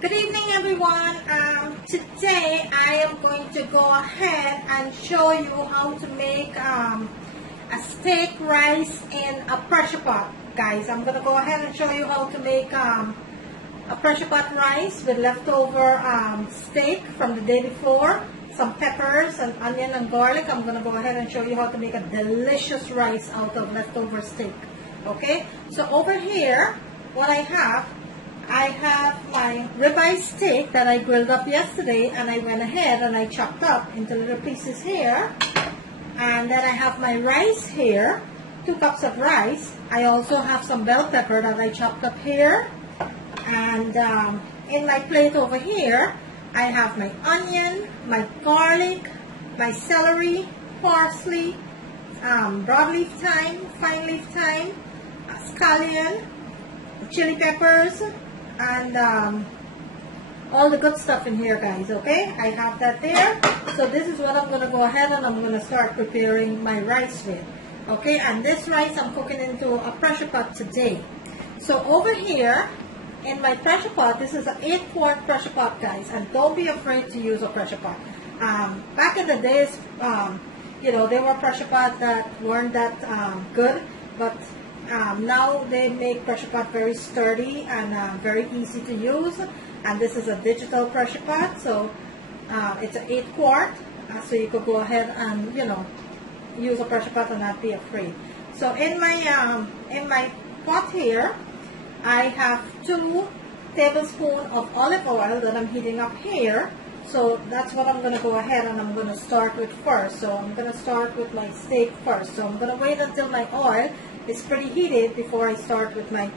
Good evening, everyone. Today I am going to go ahead and show you how to make a steak rice in a pressure pot. Guys, I'm going to go ahead and show you how to make a pressure pot rice with leftover steak from the day before, some peppers and onion and garlic. I'm going to go ahead and show you how to make a delicious rice out of leftover steak. Okay, so over here, what I have my ribeye steak that I grilled up yesterday, and I went ahead and I chopped up into little pieces here. And then I have my rice here, 2 cups of rice. I also have some bell pepper that I chopped up here. And in my plate over here, I have my onion, my garlic, my celery, parsley, broadleaf thyme, fine leaf thyme, scallion, chili peppers, and all the good stuff in here, guys. Okay, I have that there. So this is what I'm going to go ahead and I'm going to start preparing my rice with. Okay, and this rice I'm cooking into a pressure pot today. So over here in my pressure pot, this is an 8-quart pressure pot, guys, and don't be afraid to use a pressure pot. Back in the days, you know, there were pressure pots that weren't that good, but now they make pressure pot very sturdy and very easy to use. And this is a digital pressure pot, so it's an 8-quart, so you could go ahead and, you know, use a pressure pot and not be afraid. So in my pot here, I have 2 tablespoons of olive oil that I'm heating up here. So that's what I'm going to go ahead and I'm going to start with first. So I'm going to start with my steak first. So I'm going to wait until my oil is pretty heated before I start with my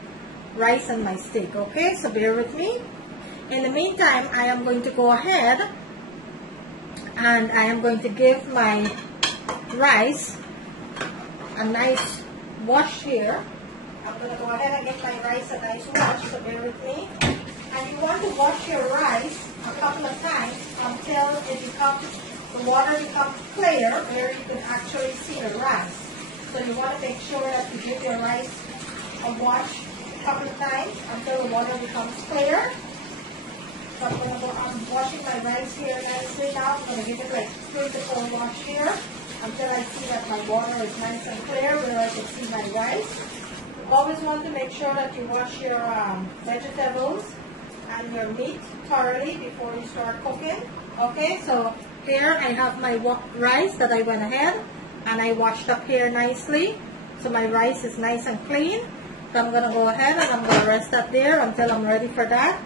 rice and my steak. Okay, so bear with me. In the meantime, I am going to go ahead and I am going to give my rice a nice wash here. I'm going to go ahead and give my rice a nice wash, so bear with me. And you want to wash your rice a couple of times until the water becomes clear where you can actually see the rice. So you want to make sure that you give your rice a wash a couple of times until the water becomes clear. So I'm washing my rice here nicely now. I'm going to give it like 3 to 4 wash here until I see that my water is nice and clear where I can see my rice. You always want to make sure that you wash your vegetables and your meat thoroughly before you start cooking. Okay, so here I have my rice that I went ahead and I washed up here nicely. So my rice is nice and clean. So I'm going to go ahead and I'm going to rest that there until I'm ready for that.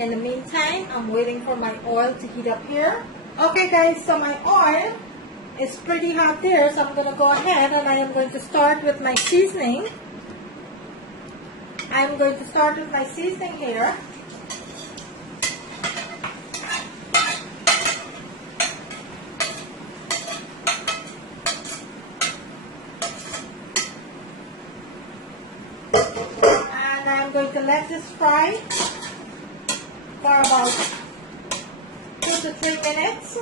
In the meantime, I'm waiting for my oil to heat up here. Okay guys, so my oil is pretty hot there. So I'm going to go ahead and I am going to start with my seasoning. I'm going to start with my seasoning here. And I'm going to let this fry for about 2 to 3 minutes.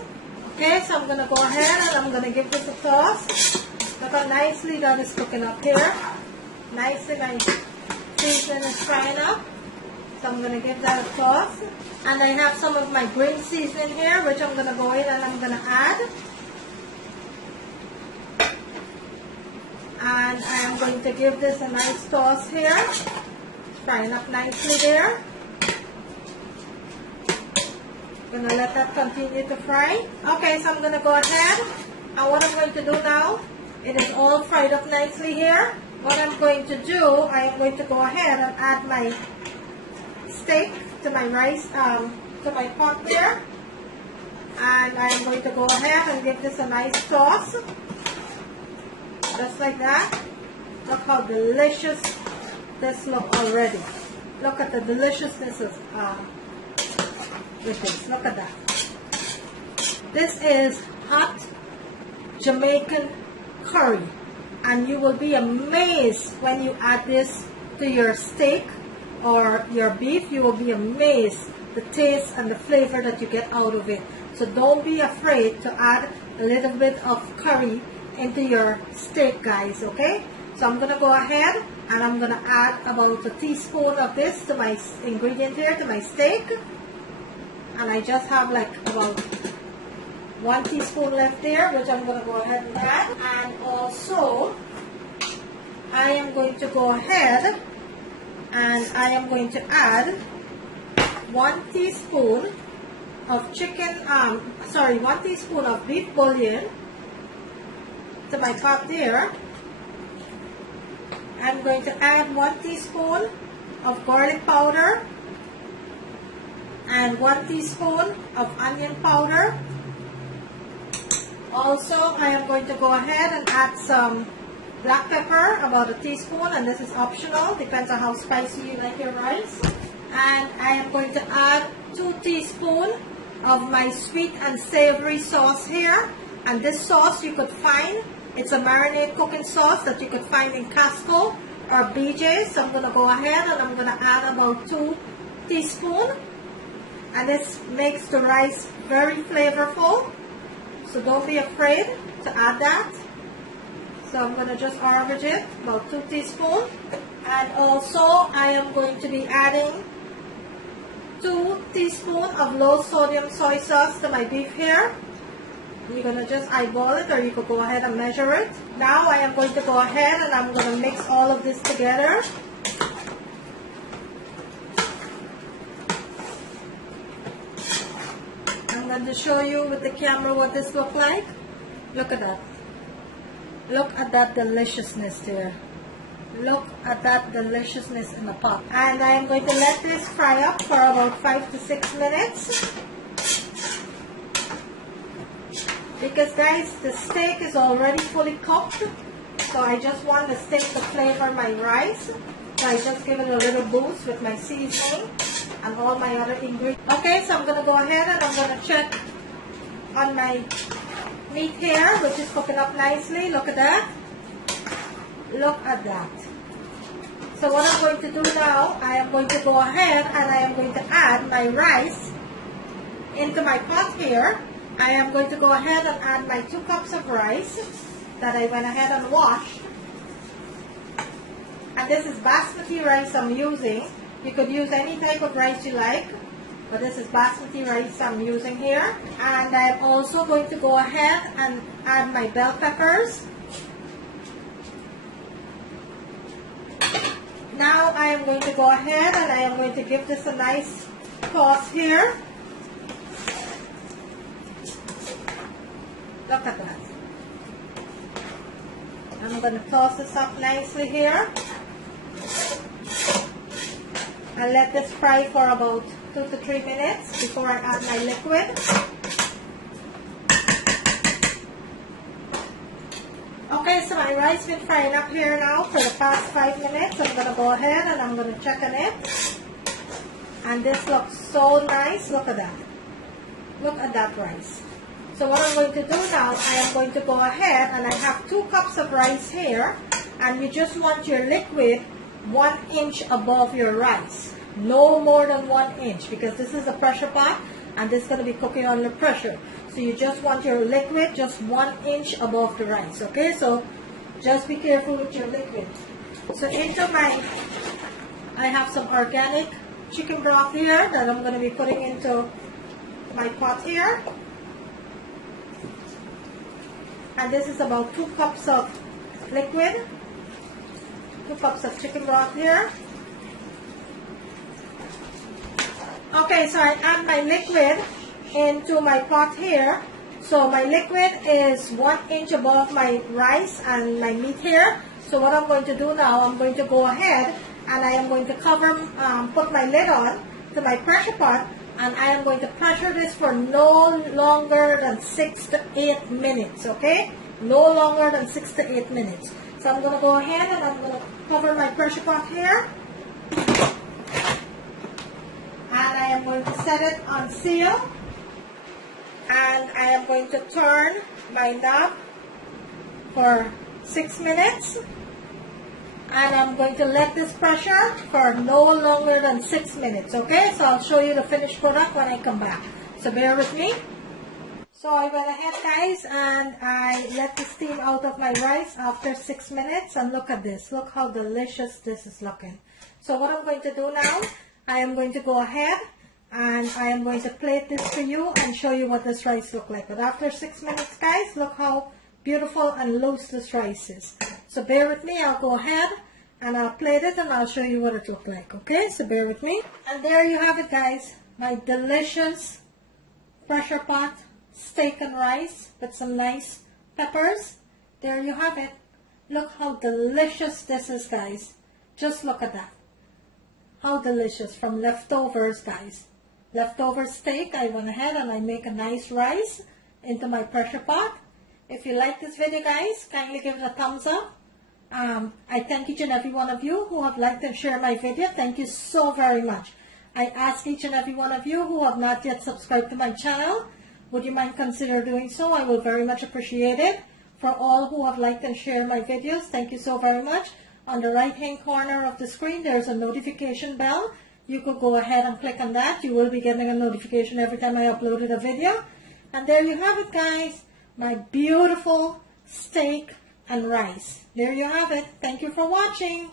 Okay, so I'm going to go ahead and I'm going to give this a toss. Look how nicely that is cooking up here. Nicely, my seasoning is frying up. So I'm going to give that a toss. And I have some of my green seasoning here, which I'm going to go in and I'm going to add. And I am going to give this a nice toss here. It's frying up nicely there. I'm going to let that continue to fry. Okay, so I'm going to go ahead. And what I'm going to do now, it is all fried up nicely here. What I'm going to do, I am going to go ahead and add my steak to my rice, to my pot there. And I'm going to go ahead and give this a nice toss. Just like that. Look how delicious this looks already. Look at the deliciousness of with this. Look at that. This is hot Jamaican curry. And you will be amazed when you add this to your steak or your beef. You will be amazed the taste and the flavor that you get out of it. So don't be afraid to add a little bit of curry into your steak, guys, okay? So I'm going to go ahead and I'm going to add about a teaspoon of this to my ingredient here, to my steak. and I just have like about 1 teaspoon left there, which I'm going to go ahead and add. And also I am going to go ahead and I am going to add 1 teaspoon of 1 teaspoon of beef bouillon to my pot there. I'm going to add 1 teaspoon of garlic powder and 1 teaspoon of onion powder. Also, I am going to go ahead and add some black pepper, about 1 teaspoon, and this is optional, depends on how spicy you like your rice. And I am going to add 2 teaspoons of my sweet and savory sauce here. And this sauce you could find, it's a marinade cooking sauce that you could find in Costco or BJ's. So I'm going to go ahead and I'm going to add about 2 teaspoons. And this makes the rice very flavorful. So don't be afraid to add that. So I'm going to just average it, about 2 teaspoons. And also I am going to be adding 2 teaspoons of low sodium soy sauce to my beef here. You're going to just eyeball it, or you could go ahead and measure it. Now I am going to go ahead and I'm going to mix all of this together. I'm going to show you with the camera what this looks like. Look at that. Look at that deliciousness there. Look at that deliciousness in the pot. And I am going to let this fry up for about 5 to 6 minutes. Because guys, the steak is already fully cooked. So I just want the steak to flavor my rice. So I just give it a little boost with my seasoning and all my other ingredients. Okay, so I'm going to go ahead and I'm going to check on my meat here, which is cooking up nicely. Look at that. Look at that. So what I'm going to do now, I am going to go ahead and I am going to add my rice into my pot here. I am going to go ahead and add my 2 cups of rice that I went ahead and washed. And this is basmati rice I'm using. You could use any type of rice you like, but this is basmati rice I'm using here. And I'm also going to go ahead and add my bell peppers. Now I am going to go ahead and I am going to give this a nice toss here. Look at that. I'm going to toss this up nicely here. And let this fry for about 2 to 3 minutes before I add my liquid. Okay, so my rice been frying up here now for the past 5 minutes. I'm going to go ahead and I'm going to check on it. And this looks so nice. Look at that. Look at that rice. So what I'm going to do now, I am going to go ahead and I have 2 cups of rice here. And you just want your liquid 1 inch above your rice. No more than 1 inch, because this is a pressure pot and this is going to be cooking under pressure. So you just want your liquid just 1 inch above the rice. Okay, so just be careful with your liquid. So I have some organic chicken broth here that I'm going to be putting into my pot here. And this is about 2 cups of liquid. 2 cups of chicken broth here. Okay, so I add my liquid into my pot here. So my liquid is 1 inch above my rice and my meat here. So what I'm going to do now, I'm going to go ahead and I am going to put my lid on to my pressure pot, and I am going to pressure this for no longer than 6 to 8 minutes, okay? No longer than 6 to 8 minutes. So I'm going to go ahead and I'm going to cover my pressure pot here. And I am going to set it on seal. And I am going to turn my knob for 6 minutes. And I'm going to let this pressure for no longer than 6 minutes, okay? So I'll show you the finished product when I come back. So bear with me. So I went ahead, guys, and I let the steam out of my rice after 6 minutes. And look at this. Look how delicious this is looking. So what I'm going to do now, I am going to go ahead And I am going to plate this for you and show you what this rice looks like. But after 6 minutes, guys, look how beautiful and loose this rice is. So bear with me. I'll go ahead and I'll plate it and I'll show you what it looks like. Okay, so bear with me. And there you have it, guys. My delicious pressure pot steak and rice with some nice peppers. There you have it. Look how delicious this is, guys. Just look at that. How delicious from leftovers, guys. Leftover steak. I went ahead and I make a nice rice into my pressure pot. If you like this video, guys, kindly give it a thumbs up. I thank each and every one of you who have liked and shared my video. Thank you so very much. I ask each and every one of you who have not yet subscribed to my channel, would you mind consider doing so? I will very much appreciate it. For all who have liked and shared my videos, thank you so very much. On the right hand corner of the screen, there's a notification bell. You could go ahead and click on that. You will be getting a notification every time I uploaded a video. And there you have it, guys. My beautiful steak and rice. There you have it. Thank you for watching.